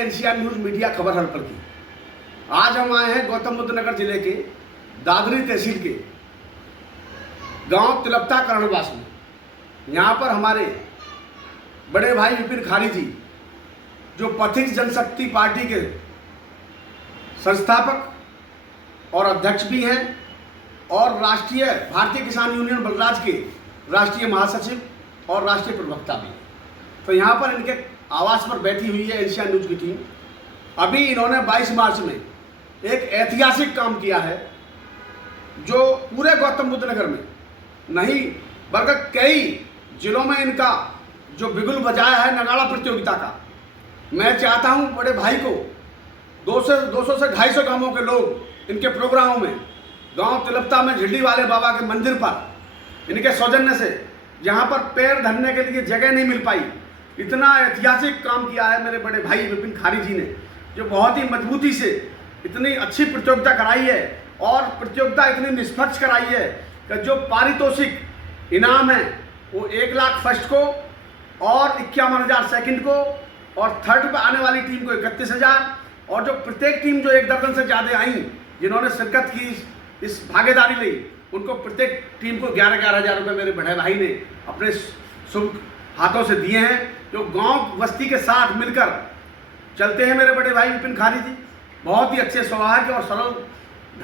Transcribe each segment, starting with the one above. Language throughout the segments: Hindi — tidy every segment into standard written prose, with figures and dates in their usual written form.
हैं एनसीआर न्यूज़ मीडिया खबर हर पल की। आज हम आए हैं गौतम बुद्ध नगर जिले के दादरी तहसील के गांव तिलपता करणवास में। यहाँ पर हमारे बड़े भाई विपिन खारी जी, जो पथिक जनशक्ति पार्टी के संस्थापक और अध्यक्ष भी हैं और राष्ट्रीय भारतीय किसान यूनियन बलराज के राष्ट्रीय महासचिव और राष्ट्रीय प्रवक्ता भी। तो यहाँ पर इनके आवास पर बैठी हुई है एनसीआर न्यूज़ की टीम। अभी इन्होंने 22 मार्च में एक ऐतिहासिक काम किया है, जो पूरे गौतम बुद्ध नगर में नहीं बल्कि कई जिलों में इनका जो बिगुल बजाया है नगाड़ा प्रतियोगिता का। मैं चाहता हूँ बड़े भाई को 200 से 250 गांवों के लोग इनके प्रोग्रामों में, गांव तिलपता में झिल्ली वाले बाबा के मंदिर पर इनके सौजन्य से, जहां पर पैर धरने के लिए जगह नहीं मिल पाई, इतना ऐतिहासिक काम किया है मेरे बड़े भाई विपिन खारी जी ने, जो बहुत ही मजबूती से इतनी अच्छी प्रतियोगिता कराई है और प्रतियोगिता इतनी निष्पक्ष कराई है कि जो पारितोषिक इनाम है वो 1 लाख फर्स्ट को और 51,000 सेकंड को और थर्ड पे आने वाली टीम को 31,000 और जो प्रत्येक टीम जो 1 दर्जन से ज़्यादा आई जिन्होंने शिरकत की, इस भागीदारी ली, उनको प्रत्येक टीम को 11,000 रुपये मेरे बड़े भाई ने अपने शुभ हाथों से दिए हैं, जो गांव बस्ती के साथ मिलकर चलते हैं। मेरे बड़े भाई विपिन खारी जी बहुत ही अच्छे स्वभाव के और सरल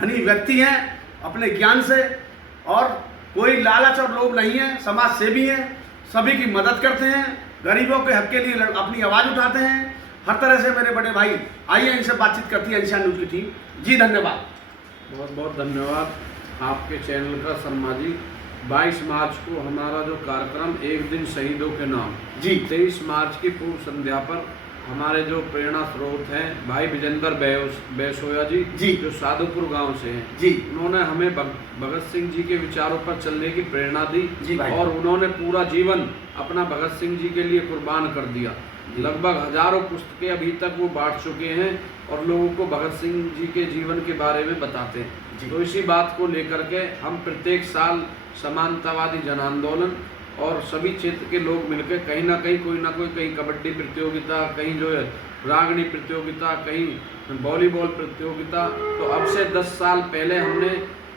धनी व्यक्ति हैं अपने ज्ञान से, और कोई लालच और लोभ नहीं है, समाज सेवी हैं, सभी की मदद करते हैं, गरीबों के हक के लिए अपनी आवाज़ उठाते हैं हर तरह से। मेरे बड़े भाई आइए इनसे बातचीत करती है एनसीआर न्यूज़ की टीम जी। धन्यवाद, बहुत बहुत धन्यवाद आपके चैनल का शर्मा जी। 22 मार्च को हमारा जो कार्यक्रम एक दिन शहीदों के नाम जी, 23 मार्च की पूर्व संध्या पर हमारे जो प्रेरणा स्रोत हैं भाई विजेंद्र बैसोया जी, जो साधुपुर गांव से हैं जी, उन्होंने हमें भगत सिंह जी के विचारों पर चलने की प्रेरणा दी जी भाई। और उन्होंने पूरा जीवन अपना भगत सिंह जी के लिए कुर्बान कर दिया। लगभग हजारों पुस्तकें अभी तक वो बांट चुके हैं और लोगों को भगत सिंह जी के जीवन के बारे में बताते हैं। तो इसी बात को लेकर के हम प्रत्येक साल समानतावादी जन आंदोलन और सभी क्षेत्र के लोग मिलकर कहीं ना कहीं कोई ना कोई, कहीं कबड्डी प्रतियोगिता, कहीं जो है रागनी प्रतियोगिता, कहीं वॉलीबॉल प्रतियोगिता। तो अब से 10 साल पहले हमने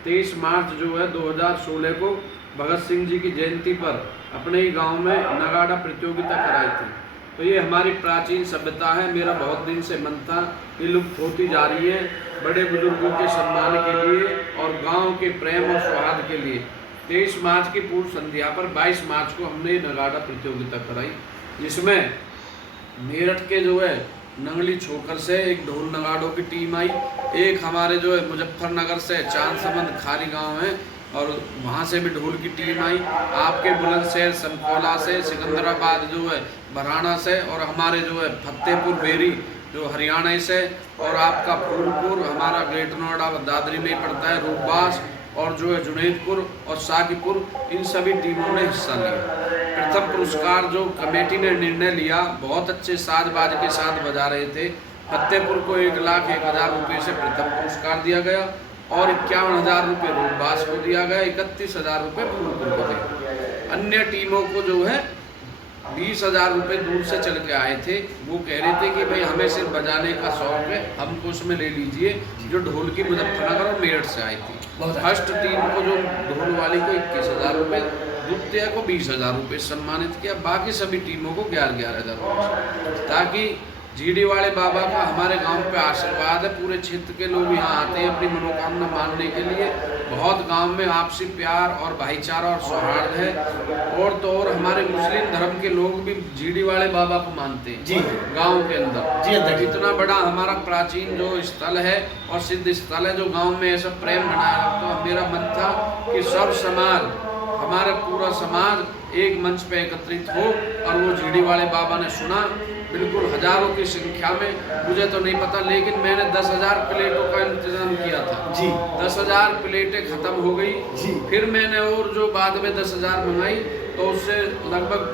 23 मार्च जो है 2016 को भगत सिंह जी की जयंती पर अपने ही गाँव में नगाड़ा प्रतियोगिता कराई थी। तो ये हमारी प्राचीन सभ्यता है। मेरा बहुत दिन से मन था, ये लुप्त होती जा रही है। बड़े बुजुर्गों के सम्मान के लिए और गांव के प्रेम और सौहार्द के लिए 23 मार्च की पूर्व संध्या पर 22 मार्च को हमने नगाड़ा प्रतियोगिता कराई, जिसमें मेरठ के जो है नंगली छोकर से एक ढोल नगाड़ों की टीम आई, एक हमारे जो है मुजफ्फरनगर से चांदसमंद खारी गाँव है और वहाँ से भी ढोल की टीम आई, आपके बुलंदशहर संकोला से, सिकंदराबाद जो है बराना से, और हमारे जो है फतेहपुर बेरी जो हरियाणा से, और आपका फूलपुर हमारा ग्रेट नोएडा दादरी में ही पड़ता है, रूपबास और जो है जुनैदपुर और साकीपुर, इन सभी टीमों ने हिस्सा लिया। प्रथम पुरस्कार जो कमेटी ने निर्णय लिया, बहुत अच्छे साजबाज के साथ बजा रहे थे। फतेहपुर को 1,01,000 रुपये से प्रथम पुरस्कार दिया गया और 51,000 रुपये रूपबास को दिया गया, 31,000 रुपये फूलपुर को दिया। अन्य टीमों को जो है 20,000 रुपये दूर से चल के आए थे, वो कह रहे थे कि भाई हमें सिर्फ बजाने का शौक है, हमको उसमें ले लीजिए, जो ढोल की मुजफ्फरनगर और मेरठ से आई थी। फर्स्ट टीम को जो ढोल वाली को 21,000 रुपये, द्वितीय को 20,000 रुपये सम्मानित किया, बाकी सभी टीमों को 11,000 रुपये, ताकि जीडी वाले बाबा का हमारे गांव पे आशीर्वाद है। पूरे क्षेत्र के लोग यहाँ आते हैं अपनी मनोकामना मानने के लिए। बहुत गांव में आपसी प्यार और भाईचारा और सौहार्द है। और तो और हमारे मुस्लिम धर्म के लोग भी जीडी वाले बाबा को मानते हैं जी, गांव के अंदर जी। इतना बड़ा हमारा प्राचीन जो स्थल है और सिद्ध स्थल है, जो गाँव में ऐसा प्रेम बनाया रखता है। मेरा मन था कि सब समाज, हमारा पूरा समाज एक मंच पे एकत्रित हो, और वो जीडी वाले बाबा ने सुना, बिल्कुल हजारों की संख्या में, मुझे तो नहीं पता, लेकिन मैंने 10,000 प्लेटों का इंतजाम किया था जी। 10,000 प्लेटें खत्म हो गई जी। फिर मैंने और जो बाद में 10,000 मंगाई, तो उससे लगभग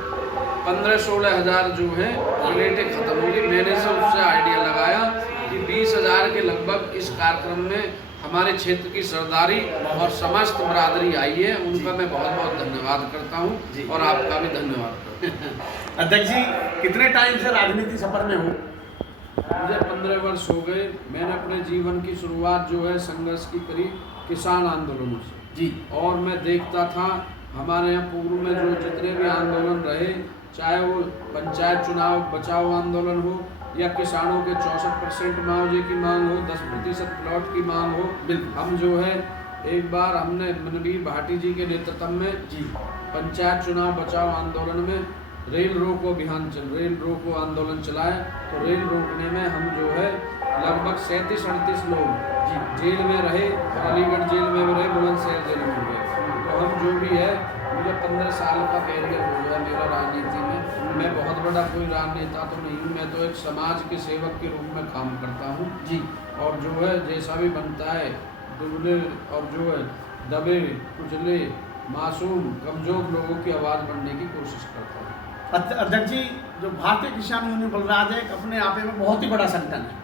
15-16 हज़ार जो है प्लेटें खत्म हो गई। मैंने से उससे आइडिया लगाया कि 20,000 के लगभग इस कार्यक्रम में हमारे क्षेत्र की सरदारी और समस्त बरादरी आई है। उनका मैं बहुत बहुत धन्यवाद करता हूँ और आपका भी धन्यवाद करता हूँ। अध्यक्ष जी, कितने टाइम से राजनीति सफर में हूँ? मुझे 15 वर्ष हो गए। मैंने अपने जीवन की शुरुआत जो है संघर्ष की करी किसान आंदोलनों से। जी और मैं देखता था हमारे यहाँ पूर्व में जो जितने भी आंदोलन रहे, चाहे वो पंचायत चुनाव बचाओ आंदोलन हो या किसानों के 64% मुआवजे की मांग हो, 10% प्लॉट की मांग हो, बिल्कुल। हम जो है एक बार हमने मनवीर भाटी जी के नेतृत्व में जी पंचायत चुनाव बचाओ आंदोलन में रेल रोको आंदोलन चलाया। तो रेल रोकने में हम जो है लगभग 37-38 लोग जी जेल में रहे और अलीगढ़ जेल में भी रहे, बुलंदशहर जेल में भी रहे। तो हम जो भी है, मुझे 15 साल का कैरियर हो गया मेरा राजनीति में। मैं बहुत बड़ा कोई राजनेता तो नहीं हूँ, मैं तो एक समाज के सेवक के रूप में काम करता हूँ जी और जो है जैसा भी बनता है दुबले और जो है दबे कुचले मासूम कमज़ोर लोगों की आवाज़ बनने की कोशिश करता हूँ। अध्यक्ष जी, जो भारतीय किसान यूनियन बलराज है, एक अपने आप में बहुत ही बड़ा संगठन है।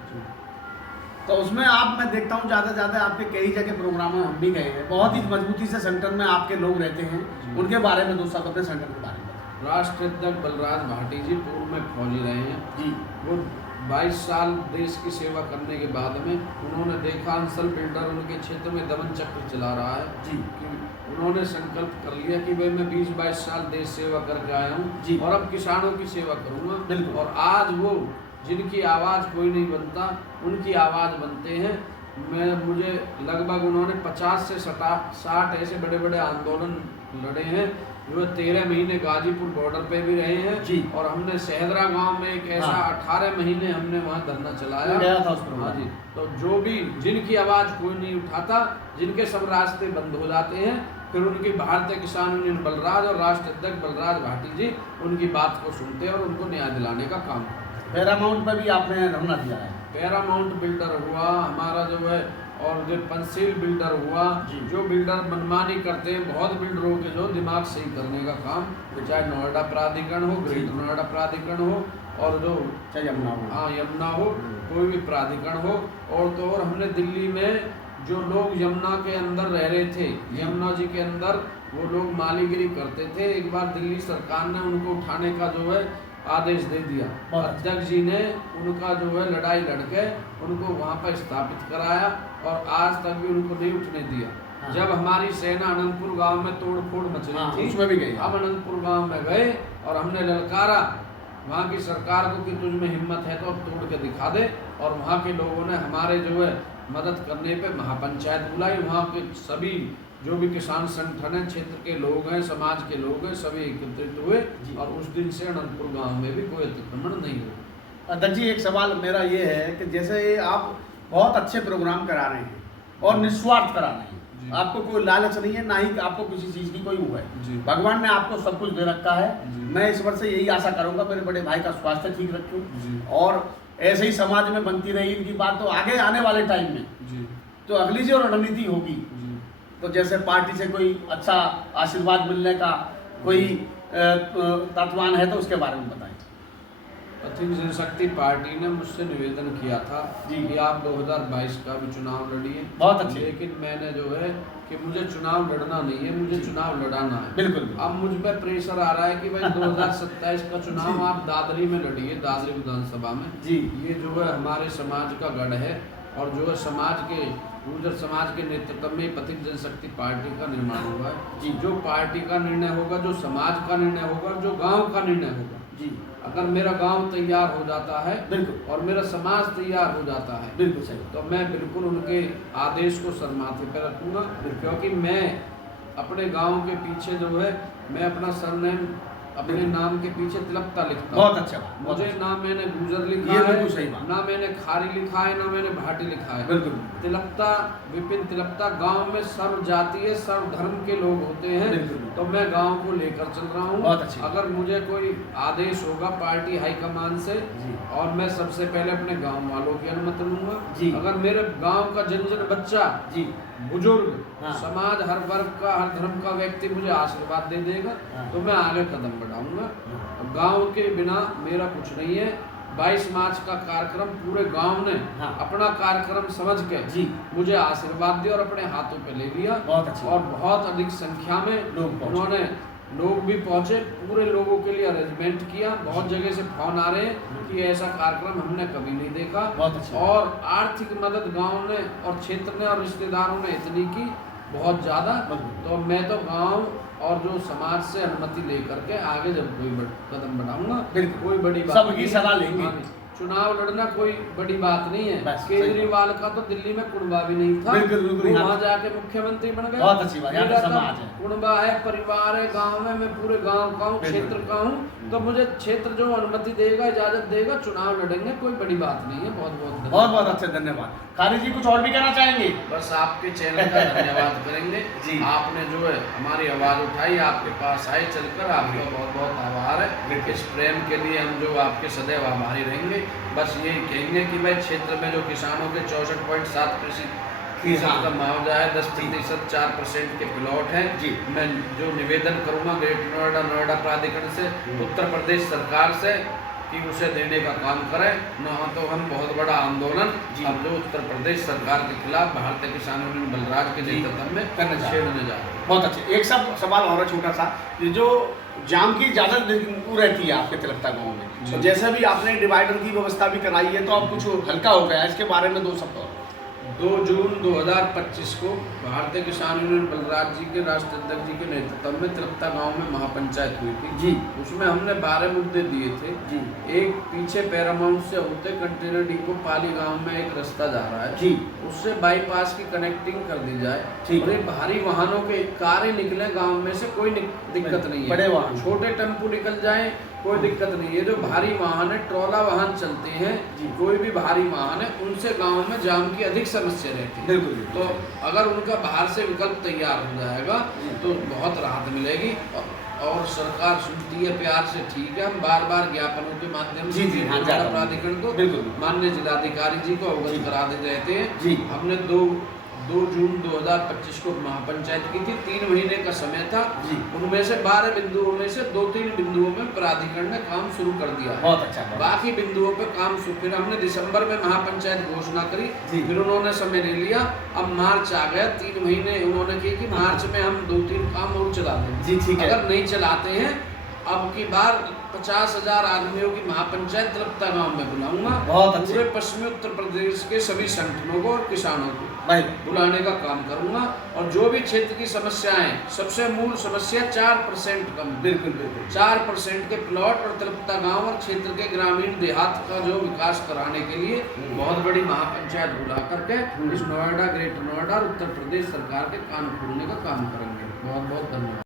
तो उसमें मैं देखता हूँ ज़्यादा से ज़्यादा आपके कई जगह प्रोग्राम में हम भी गए हैं, बहुत ही मजबूती से संगठन में आपके लोग रहते हैं। उनके बारे में 2 शब्द अपने संगठन के बारे में बताएं। राष्ट्रीय अध्यक्ष बलराज भाटी जी पूर्व में फौजी रहे हैं जी। वो 22 साल देश की सेवा करने के बाद में उन्होंने देखा अंसल बिल्डर उनके क्षेत्र में दमन चक्र चला रहा है जी कि उन्होंने संकल्प कर लिया कि भाई मैं 20-22 साल देश सेवा करके आया जी। हूँ और अब किसानों की सेवा करूँगा। बिल्कुल। और आज वो जिनकी आवाज़ कोई नहीं बनता उनकी आवाज़ बनते हैं। मुझे लगभग उन्होंने 50 से 60 ऐसे बड़े बड़े आंदोलन लड़े हैं जो 13 महीने गाजीपुर बॉर्डर पे भी रहे हैं जी। और हमने शहदरा गांव में एक ऐसा 18 महीने हमने वहाँ धरना चलाया। गया था उस हाँ जी। तो जो भी जिनकी आवाज़ कोई नहीं उठाता, जिनके सब रास्ते बंद हो जाते हैं, फिर उनकी भारतीय किसान यूनियन बलराज और राष्ट्रीय अध्यक्ष बलराज भाटी जी उनकी बात को सुनते हैं और उनको न्याय दिलाने का काम करते हैं। पैरामाउंट पर भी आपने धरना दिया है। पैरामाउंट बिल्डर हुआ हमारा जो है, और जो पंचशील बिल्डर हुआ, जो बिल्डर मनमानी करते हैं, बहुत बिल्डरों के जो दिमाग सही करने का काम, चाहे नोएडा प्राधिकरण हो, ग्रेटर नोएडा प्राधिकरण हो और जो चाहे यमुना हो, हाँ यमुना हो, कोई भी प्राधिकरण हो। और तो और हमने दिल्ली में जो लोग यमुना के अंदर रह रहे थे, यमुना जी के अंदर वो लोग मालीगिरी करते थे, एक बार दिल्ली सरकार ने उनको उठाने का जो है आदेश दे दिया। अध्यक्ष जी ने उनका जो है लड़ाई लड़के उनको वहाँ पर स्थापित कराया और आज तक भी उनको नहीं उठने दिया। हाँ। जब हमारी सेना अनंतपुर गांव में तोड़ फोड़ मच रही थी, उसमें भी गए। हम अनंतपुर गांव में गए और हमने ललकारा वहाँ की सरकार को कि तुझ में हिम्मत है तो अब तोड़ के दिखा दे। और वहाँ के लोगों ने हमारे जो है मदद करने पे महापंचायत बुलाई। वहाँ के सभी जो भी किसान संगठन है, क्षेत्र के लोग हैं, समाज के लोग हैं, सभी एकत्रित हुए और उस दिन से अनंतपुर गांव में भी कोई अतिक्रमण नहीं हुआ। अध्यक्ष जी, एक सवाल मेरा ये है कि जैसे आप बहुत अच्छे प्रोग्राम करा रहे हैं और निस्वार्थ करा रहे हैं, आपको कोई लालच नहीं है, ना ही आपको किसी चीज़ की कोई वो है, भगवान ने आपको सब कुछ दे रखा है। मैं इस वर्ष से यही आशा करूंगा मेरे बड़े भाई का स्वास्थ्य ठीक रखूं और ऐसे ही समाज में बनती रही इनकी बात, तो आगे आने वाले टाइम में तो अगली जो रणनीति होगी, तो जैसे पार्टी से कोई अच्छा आशीर्वाद मिलने का कोई तत्वान है तो उसके बारे में बताएं। पथिक जनशक्ति पार्टी ने मुझसे निवेदन किया था कि आप 2022 का भी चुनाव लड़िए। बहुत अच्छे। लेकिन मैंने जो है कि मुझे चुनाव लड़ना नहीं है, मुझे चुनाव लड़ाना है। बिल्कुल। अब मुझ पर प्रेशर आ रहा है कि भाई 2027 का चुनाव आप दादरी में लड़िए, दादरी विधानसभा में। जी। ये जो है हमारे समाज का गढ़ है और जो है समाज के गुर्जर समाज के नेतृत्व में पथिक जनशक्ति पार्टी का निर्माण हुआ है। जी। जो पार्टी का निर्णय होगा, जो समाज का निर्णय होगा, जो गांव का निर्णय होगा, जी, अगर मेरा गांव तैयार हो जाता है बिल्कुल और मेरा समाज तैयार हो जाता है बिल्कुल सही, तो मैं बिल्कुल उनके आदेश को सर माथे पर रखूँगा। क्योंकि मैं अपने गांव के पीछे जो है मैं अपना सरनेम अपने नाम के पीछे तिलकता लिखता हूँ। बहुत अच्छा। मुझे ना मैंने गुजर लिखा है, ना मैंने खारी लिखा है, ना मैंने भाटी लिखा है। बिल्कुल। तिलकता, विपिन तिलकता। गांव में सर्व जातीय सर्व धर्म के लोग होते हैं, तो मैं गांव को लेकर चल रहा हूँ। अगर मुझे कोई आदेश होगा पार्टी हाईकमान से और मैं सबसे पहले अपने गाँव वालों की अनुमति लूंगा। अगर मेरे गाँव का जन जन बच्चा, बुजुर्ग, समाज हर वर्ग का हर धर्म का व्यक्ति मुझे आशीर्वाद दे देगा तो मैं आगे कदम बढ़ाऊंगा। गांव के बिना मेरा कुछ नहीं है। 22 मार्च का कार्यक्रम पूरे गांव ने अपना कार्यक्रम समझ के मुझे आशीर्वाद दिया और अपने हाथों पे ले लिया। और बहुत अधिक संख्या में उन्होंने लोग भी पहुंचे, पूरे लोगों के लिए अरेंजमेंट किया। बहुत जगह से फोन आ रहे हैं कि ऐसा कार्यक्रम हमने कभी नहीं देखा। बहुत अच्छा। और आर्थिक मदद गांव ने और क्षेत्र ने और रिश्तेदारों ने इतनी की, बहुत ज़्यादा। तो मैं तो गांव और जो समाज से अनुमति लेकर के आगे जब कोई कदम बढ़ाऊंगा, बिल्कुल। कोई बड़ी बात सबकी नहीं। सलाह लेंगे। हाँ, चुनाव लड़ना कोई बड़ी बात नहीं है। बस, सही केजरीवाल का तो दिल्ली में कुनबा भी नहीं था, बिल्कुल, बिल्कुल, वो यहाँ वहाँ जाके मुख्यमंत्री बन गए। बहुत अच्छी बात, यहाँ पे मेरा तो समाज है। कुनबा है, परिवार है, गांव में मैं पूरे गांव का हूँ, क्षेत्र का हूँ। तो मुझे क्षेत्र जो अनुमति देगा, इजाजत देगा, चुनाव लड़ेंगे, कोई बड़ी बात नहीं है। बहुत बहुत बहुत बहुत अच्छे, धन्यवाद। कारी जी कुछ और भी कहना चाहेंगे? बस आपके चैनल का धन्यवाद करेंगे जी। आपने जो है हमारी आवाज़ उठाई, आपके पास आए चलकर, आपका बहुत बहुत आभार है। इस प्रेम के लिए हम जो आपके सदैव आभारी रहेंगे। बस यही कहेंगे कि भाई क्षेत्र में जो किसानों के 64.7% का मुआवजा है, 10% 4% के प्लॉट हैं जी। मैं जो निवेदन करूंगा ग्रेटर नोएडा नोएडा प्राधिकरण से, उत्तर प्रदेश सरकार से कि उसे देने का काम करें। न तो हम बहुत बड़ा आंदोलन अब जो उत्तर प्रदेश सरकार के खिलाफ भारतीय किसान यूनियन बलराज के नेतृत्व में छेड़ने जा रहे हैं। बहुत अच्छे। एक सब सवाल और है छोटा सा, ये जो जाम की ज्यादा वो रहती है आपके तिलकता गाँव में, तो जैसे भी आपने डिवाइडर की व्यवस्था भी कराई है, तो अब कुछ हल्का हो गया है, इसके बारे में 2 शब्द और। 2 जून 2025 को भारतीय किसान यूनियन बलराज जी के राष्ट्रीय अध्यक्ष जी के नेतृत्व में तिलकता गांव में महापंचायत हुई थी जी। उसमें हमने 12 मुद्दे दिए थे जी। एक पीछे पैरामाउंट से होते कंटेनर डिपो पाली गांव में एक रास्ता जा रहा है जी। उससे बाईपास की कनेक्टिंग कर दी जाए। ठीक और ये भारी वाहनों के कारें निकले गांव में से, कोई दिक्कत नहीं है। बड़े वाहन, छोटे टेम्पो निकल जाए, कोई दिक्कत नहीं है। जो भारी वाहन है, ट्रॉला वाहन चलते हैं, कोई भी भारी वाहन है, उनसे गांव में जाम की अधिक समस्या रहती है। बिल्कुल। तो अगर उनका बाहर से विकल्प तैयार हो जाएगा तो बहुत राहत मिलेगी। और सरकार सुनती है प्यार से, ठीक है। हम बार बार ज्ञापनों के माध्यम से प्राधिकरण को, माननीय जिलाधिकारी जी को अवगत करा देते रहते हैं। हमने 2 जून 2025 को महापंचायत की थी, 3 महीने का समय था। उनमें से 12 बिंदुओं में से 2-3 बिंदुओं में प्राधिकरण ने काम शुरू कर दिया। बहुत अच्छा। बाकी बिंदुओं पे काम फिर हमने दिसंबर में महापंचायत घोषणा करी, फिर उन्होंने समय ले लिया। अब मार्च आ गया, 3 महीने उन्होंने की कि मार्च में हम 2-3 काम और चला देंगे। अगर नहीं चलाते हैं, अब की बार 50,000 आदमियों की महापंचायत तिलकता गांव में बुलाऊंगा। पूरे पश्चिमी उत्तर प्रदेश के सभी संगठनों को और किसानों को बुलाने का काम करूंगा। और जो भी क्षेत्र की समस्याएं, सबसे मूल समस्या 4% कम, बिल्कुल 4% के प्लॉट और तिलकता गांव और क्षेत्र के ग्रामीण देहात का जो विकास कराने के लिए बहुत बड़ी महापंचायत बुला करके इस नोएडा, ग्रेटर नोएडा और उत्तर प्रदेश सरकार के कान खोलने का काम करेंगे। बहुत बहुत धन्यवाद।